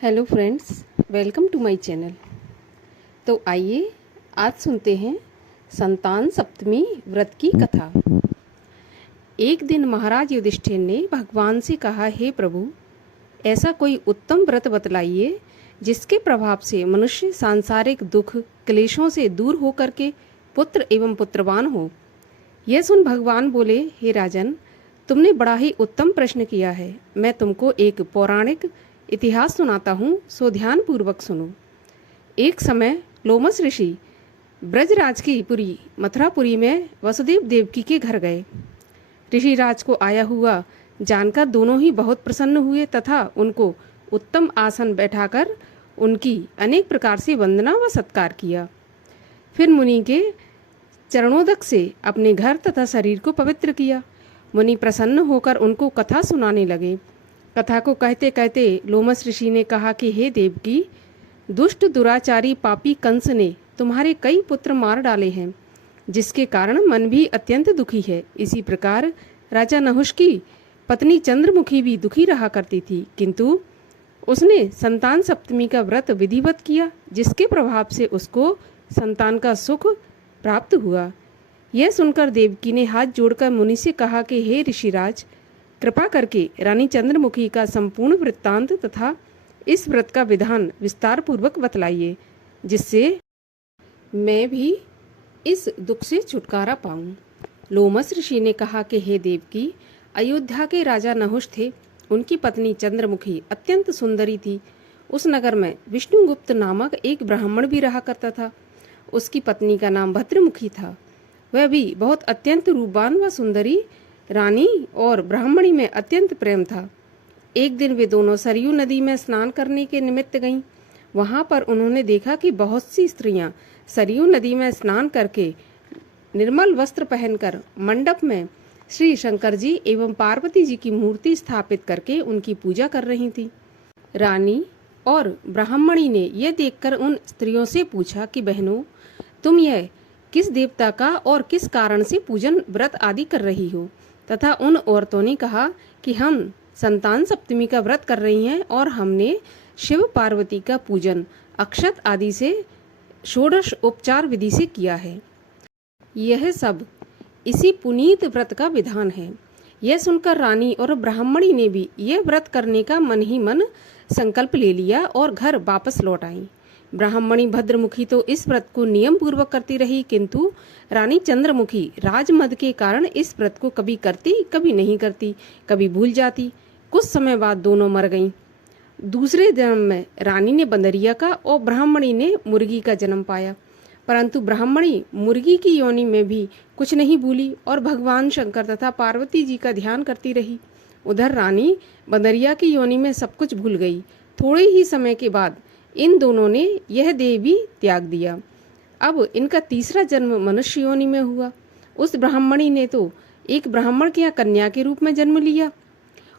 Hello friends, welcome to my channel. तो आइए आज सुनते हैं संतान सप्तमी व्रत की कथा। एक दिन महाराज युधिष्ठिर ने भगवान से कहा, हे प्रभु, ऐसा कोई उत्तम व्रत बतलाइए जिसके प्रभाव से मनुष्य सांसारिक दुख क्लेशों से दूर होकर के पुत्र एवं पुत्रवान हो। यह सुन भगवान बोले, हे राजन, तुमने बड़ा ही उत्तम प्रश्न किया है। मैं तुमको एक पौराणिक इतिहास सुनाता हूँ, सो ध्यान पूर्वक सुनो। एक समय लोमस ऋषि ब्रजराज की पुरी मथुरापुरी में वसुदेव देवकी के घर गए। ऋषिराज को आया हुआ जानकर दोनों ही बहुत प्रसन्न हुए तथा उनको उत्तम आसन बैठाकर उनकी अनेक प्रकार से वंदना व सत्कार किया। फिर मुनि के चरणोदक से अपने घर तथा शरीर को पवित्र किया। मुनि प्रसन्न होकर उनको कथा सुनाने लगे। कथा को कहते कहते लोमस ऋषि ने कहा कि हे देवकी, दुष्ट दुराचारी पापी कंस ने तुम्हारे कई पुत्र मार डाले हैं, जिसके कारण मन भी अत्यंत दुखी है। इसी प्रकार राजा नहुष की पत्नी चंद्रमुखी भी दुखी रहा करती थी, किंतु उसने संतान सप्तमी का व्रत विधिवत किया, जिसके प्रभाव से उसको संतान का सुख प्राप्त हुआ। यह सुनकर देवकी ने हाथ जोड़कर मुनि से कहा कि हे ऋषिराज, कृपा करके रानी चंद्रमुखी का संपूर्ण वृत्तांत तथा इस व्रत का विधान विस्तार पूर्वक बतलाइए, जिससे मैं भी इस दुख से छुटकारा पाऊं। लोमस ऋषि ने कहा कि हे देवकी, अयोध्या के राजा नहुष थे। उनकी पत्नी चंद्रमुखी अत्यंत सुंदरी थी। उस नगर में विष्णुगुप्त नामक एक ब्राह्मण भी रहा करता था। उसकी पत्नी का नाम भद्रमुखी था। वह भी बहुत अत्यंत रूपवान व सुंदरी रानी और ब्राह्मणी में अत्यंत प्रेम था। एक दिन वे दोनों सरयू नदी में स्नान करने के निमित्त गईं। वहां पर उन्होंने देखा कि बहुत सी स्त्रियां सरयू नदी में स्नान करके निर्मल वस्त्र पहनकर मंडप में श्री शंकर जी एवं पार्वती जी की मूर्ति स्थापित करके उनकी पूजा कर रही थी। रानी और ब्राह्मणी ने यह देखकर उन स्त्रियों से पूछा कि बहनों, तुम यह किस देवता का और किस कारण से पूजन व्रत आदि कर रही हो? तथा उन औरतों ने कहा कि हम संतान सप्तमी का व्रत कर रही हैं और हमने शिव पार्वती का पूजन अक्षत आदि से षोडश उपचार विधि से किया है। यह सब इसी पुनीत व्रत का विधान है। यह सुनकर रानी और ब्राह्मणी ने भी यह व्रत करने का मन ही मन संकल्प ले लिया और घर वापस लौट आई। ब्राह्मणी भद्रमुखी तो इस व्रत को नियम पूर्वक करती रही, किंतु रानी चंद्रमुखी राजमद के कारण इस व्रत को कभी करती, कभी नहीं करती, कभी भूल जाती। कुछ समय बाद दोनों मर गईं। दूसरे जन्म में रानी ने बंदरिया का और ब्राह्मणी ने मुर्गी का जन्म पाया, परंतु ब्राह्मणी मुर्गी की योनि में भी कुछ नहीं भूली और भगवान शंकर तथा पार्वती जी का ध्यान करती रही। उधर रानी बंदरिया की योनि में सब कुछ भूल गई। थोड़े ही समय के बाद इन दोनों ने यह देह भी त्याग दिया। अब इनका तीसरा जन्म मनुष्य योनि में हुआ। उस ब्राह्मणी ने तो एक ब्राह्मण के यहाँ कन्या के रूप में जन्म लिया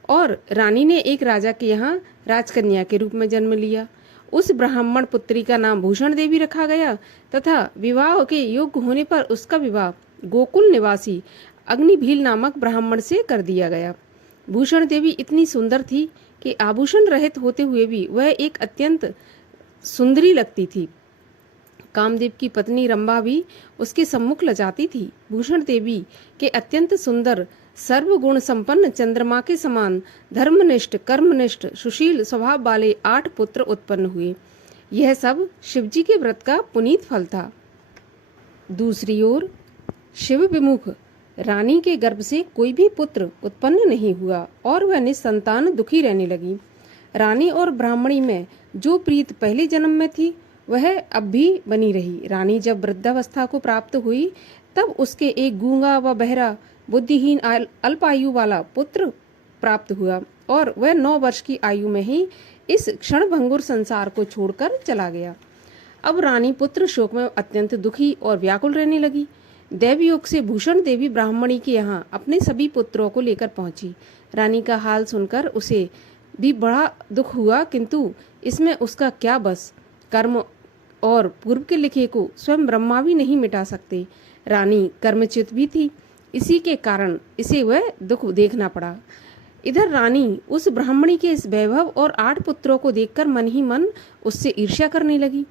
और रानी ने एक राजा के यहाँ राजकन्या के रूप में जन्म लिया। उस ब्राह्मण पुत्री का नाम भूषण देवी रखा गया तथा विवाह के योग्य होने पर उसका विवाह गोकुल निवासी अग्निभील नामक ब्राह्मण से कर दिया गया। भूषण देवी इतनी सुंदर थी कि आभूषण रहित होते हुए भी वह एक अत्यंत सुंदरी लगती थी। कामदेव की पत्नी रंभा भी उसके सम्मुख लजाती थी। भूषण देवी के अत्यंत सुंदर सर्वगुण संपन्न चंद्रमा के समान धर्मनिष्ठ, कर्मनिष्ठ, सुशील स्वभाव वाले 8 पुत्र उत्पन्न हुए। यह सब शिवजी के व्रत का पुनीत फल था। दूसरी ओर शिव विमुख रानी के गर्भ से कोई भी पुत्र उत्पन्न नहीं हुआ और वह निसंतान दुखी रहने लगी। रानी और ब्राह्मणी में जो प्रीत पहले जन्म में थी वह अब भी बनी रही। रानी जब वृद्धावस्था को प्राप्त हुई तब उसके एक गूंगा व बहरा बुद्धिहीन अल्पायु वाला पुत्र प्राप्त हुआ और वह 9 वर्ष की आयु में ही इस क्षणभंगुर संसार को छोड़कर चला गया। अब रानी पुत्र शोक में अत्यंत दुखी और व्याकुल रहने लगी। दैवयोग से भूषण देवी ब्राह्मणी के यहाँ अपने सभी पुत्रों को लेकर पहुंची। रानी का हाल सुनकर उसे भी बड़ा दुख हुआ, किंतु इसमें उसका क्या बस। कर्म और पूर्व के लिखे को स्वयं ब्रह्मा भी नहीं मिटा सकते। रानी कर्मच्युत भी थी, इसी के कारण इसे वह दुख देखना पड़ा। इधर रानी उस ब्राह्मणी के इस वैभव और 8 पुत्रों को देखकर मन ही मन उससे ईर्ष्या करने लगी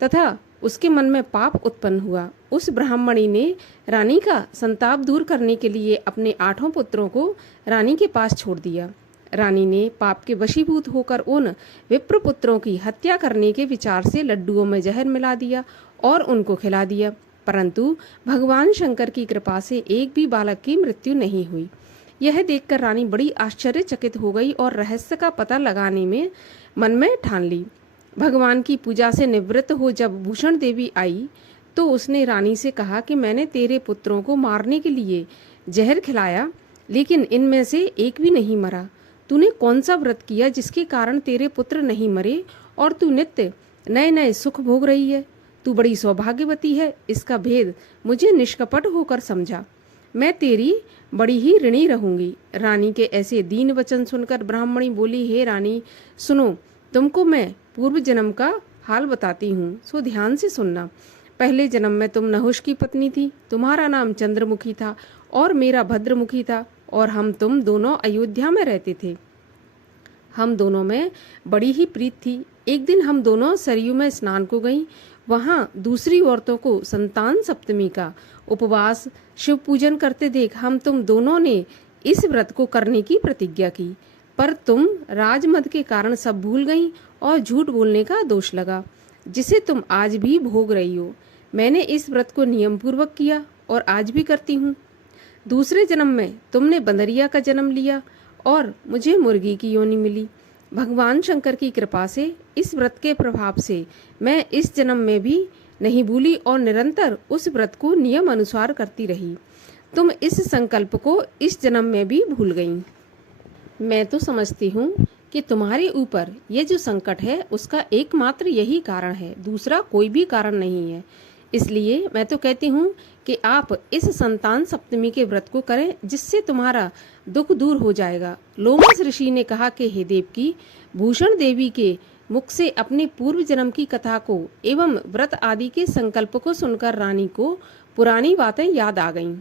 तथा उसके मन में पाप उत्पन्न हुआ। उस ब्राह्मणी ने रानी का संताप दूर करने के लिए अपने 8 पुत्रों को रानी के पास छोड़ दिया। रानी ने पाप के वशीभूत होकर उन विप्र पुत्रों की हत्या करने के विचार से लड्डुओं में जहर मिला दिया और उनको खिला दिया, परंतु भगवान शंकर की कृपा से एक भी बालक की मृत्यु नहीं हुई। यह देखकर रानी बड़ी आश्चर्यचकित हो गई और रहस्य का पता लगाने में मन में ठान ली। भगवान की पूजा से निवृत्त हो जब भूषण देवी आई तो उसने रानी से कहा कि मैंने तेरे पुत्रों को मारने के लिए जहर खिलाया, लेकिन इनमें से एक भी नहीं मरा। तूने कौन सा व्रत किया जिसके कारण तेरे पुत्र नहीं मरे और तू नित्य नए नए सुख भोग रही है? तू बड़ी सौभाग्यवती है। इसका भेद मुझे निष्कपट होकर समझा। मैं तेरी बड़ी ही ऋणी रहूंगी। रानी के ऐसे दीन वचन सुनकर ब्राह्मणी बोली, हे रानी सुनो, तुमको मैं पूर्व जन्म का हाल बताती हूँ, सो ध्यान से सुनना। पहले जन्म में तुम नहुष की पत्नी थी, तुम्हारा नाम चंद्रमुखी था और मेरा भद्रमुखी था, और हम तुम दोनों अयोध्या में रहते थे। हम दोनों में बड़ी ही प्रीत थी। एक दिन हम दोनों सरयू में स्नान को गईं। वहाँ दूसरी औरतों को संतान सप्तमी का उपवास शिव पूजन करते देख हम तुम दोनों ने इस व्रत को करने की प्रतिज्ञा की, पर तुम राजमद के कारण सब भूल गईं और झूठ बोलने का दोष लगा, जिसे तुम आज भी भोग रही हो। मैंने इस व्रत को नियम पूर्वक किया और आज भी करती हूँ। दूसरे जन्म में तुमने बंदरिया का जन्म लिया और मुझे मुर्गी की योनि मिली। भगवान शंकर की कृपा से इस व्रत के प्रभाव से मैं इस जन्म में भी नहीं भूली और निरंतर उस व्रत को नियम अनुसार करती रही। तुम इस संकल्प को इस जन्म में भी भूल गईं। मैं तो समझती हूँ कि तुम्हारे ऊपर ये जो संकट है उसका एकमात्र यही कारण है, दूसरा कोई भी कारण नहीं है। इसलिए मैं तो कहती हूँ कि आप इस संतान सप्तमी के व्रत को करें, जिससे तुम्हारा दुख दूर हो जाएगा। लोमस ऋषि ने कहा कि हे देवकी, भूषण देवी के मुख से अपने पूर्व जन्म की कथा को एवं व्रत आदि के संकल्प को सुनकर रानी को पुरानी बातें याद आ गईं।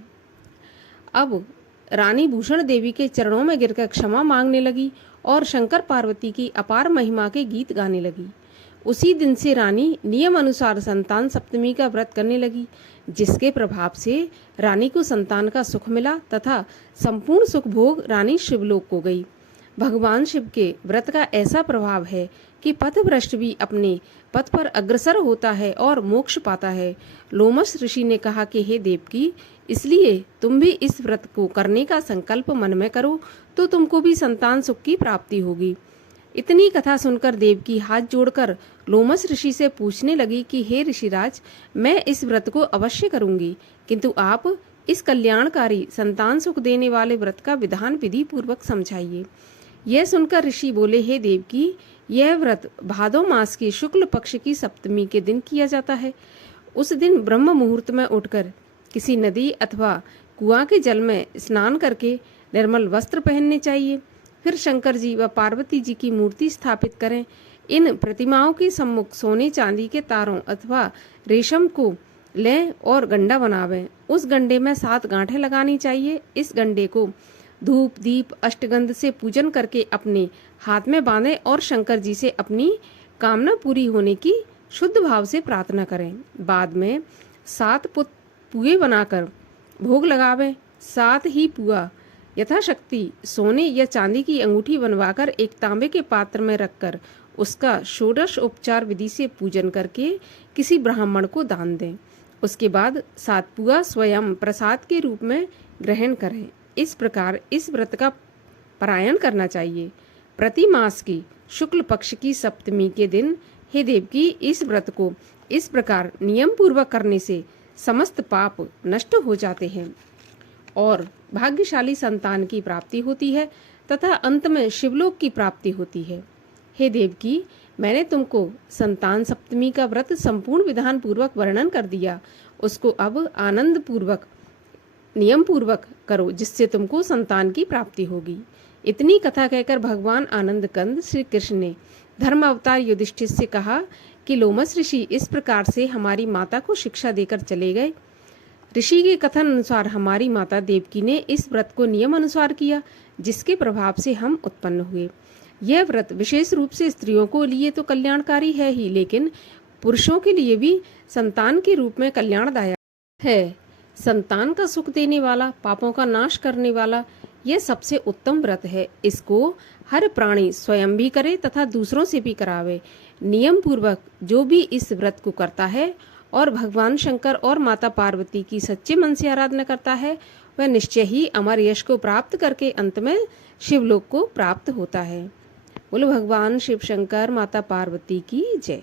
अब रानी भूषण देवी के चरणों में गिरकर क्षमा मांगने लगी और शंकर पार्वती की अपार महिमा के गीत गाने लगी। उसी दिन से रानी नियम अनुसार संतान सप्तमी का व्रत करने लगी, जिसके प्रभाव से रानी को संतान का सुख मिला तथा संपूर्ण सुख भोग रानी शिवलोक को गई। भगवान शिव के व्रत का ऐसा प्रभाव है कि पथभ्रष्ट भी अपने पथ पर अग्रसर होता है और मोक्ष पाता है। लोमस ऋषि ने कहा कि हे देवकी, इसलिए तुम भी इस व्रत को करने का संकल्प मन में करो, तो तुमको भी संतान सुख की प्राप्ति होगी। इतनी कथा सुनकर देवकी हाथ जोड़कर लोमस ऋषि से पूछने लगी कि हे ऋषिराज, मैं इस व्रत को अवश्य करूंगी, किंतु आप इस कल्याणकारी संतान सुख देने वाले व्रत का विधान विधि पूर्वक समझाइए। यह सुनकर ऋषि बोले, हे देवकी, यह व्रत भादो मास की शुक्ल पक्ष की सप्तमी के दिन किया जाता है। उस दिन ब्रह्म मुहूर्त में उठकर किसी नदी अथवा कुआं के जल में स्नान करके निर्मल वस्त्र पहनने चाहिए। फिर शंकर जी व पार्वती जी की मूर्ति स्थापित करें। इन प्रतिमाओं के सम्मुख सोने चांदी के तारों अथवा रेशम को लें और गंडा बनावें। उस गंडे में 7 गांठें लगानी चाहिए। इस गंडे को धूप दीप अष्टगंध से पूजन करके अपने हाथ में बांधें और शंकर जी से अपनी कामना पूरी होने की शुद्ध भाव से प्रार्थना करें। बाद में 7 पुए बनाकर भोग लगावें। 7 ही पुआ यथाशक्ति सोने या चांदी की अंगूठी बनवाकर एक तांबे के पात्र में रखकर उसका षोडश उपचार विधि से पूजन करके किसी ब्राह्मण को दान दें। उसके बाद 7 पुआ स्वयं प्रसाद के रूप में ग्रहण करें। इस प्रकार इस व्रत का पारायण करना चाहिए। प्रति मास की शुक्ल पक्ष की सप्तमी के दिन हे देवकी, इस व्रत को इस प्रकार नियम पूर्वक करने से समस्त पाप नष्ट हो जाते हैं और भाग्यशाली संतान की प्राप्ति होती है तथा अंत में शिवलोक की प्राप्ति होती है। हे देवकी, मैंने तुमको संतान सप्तमी का व्रत संपूर्ण विधान पूर्वक वर्णन कर दिया। उसको अब आनंद पूर्वक नियम पूर्वक करो, जिससे तुमको संतान की प्राप्ति होगी। इतनी कथा कहकर भगवान आनंद कंद श्री कृष्ण ने धर्म अवतार युधिष्ठिर से कहा कि लोमस ऋषि इस प्रकार से हमारी माता को शिक्षा देकर चले गए। ऋषि के कथन अनुसार हमारी माता देवकी ने इस व्रत को नियम अनुसार किया, जिसके प्रभाव से हम उत्पन्न हुए। यह व्रत विशेष रूप से स्त्रियों को लिए तो कल्याणकारी है ही, लेकिन पुरुषों के लिए भी संतान के रूप में कल्याणदायक है। संतान का सुख देने वाला, पापों का नाश करने वाला यह सबसे उत्तम व्रत है। इसको हर प्राणी स्वयं भी करे तथा दूसरों से भी करावे। नियम पूर्वक जो भी इस व्रत को करता है और भगवान शंकर और माता पार्वती की सच्चे मन से आराधना करता है, वह निश्चय ही अमर यश को प्राप्त करके अंत में शिवलोक को प्राप्त होता है। बोलो भगवान शिव शंकर माता पार्वती की जय।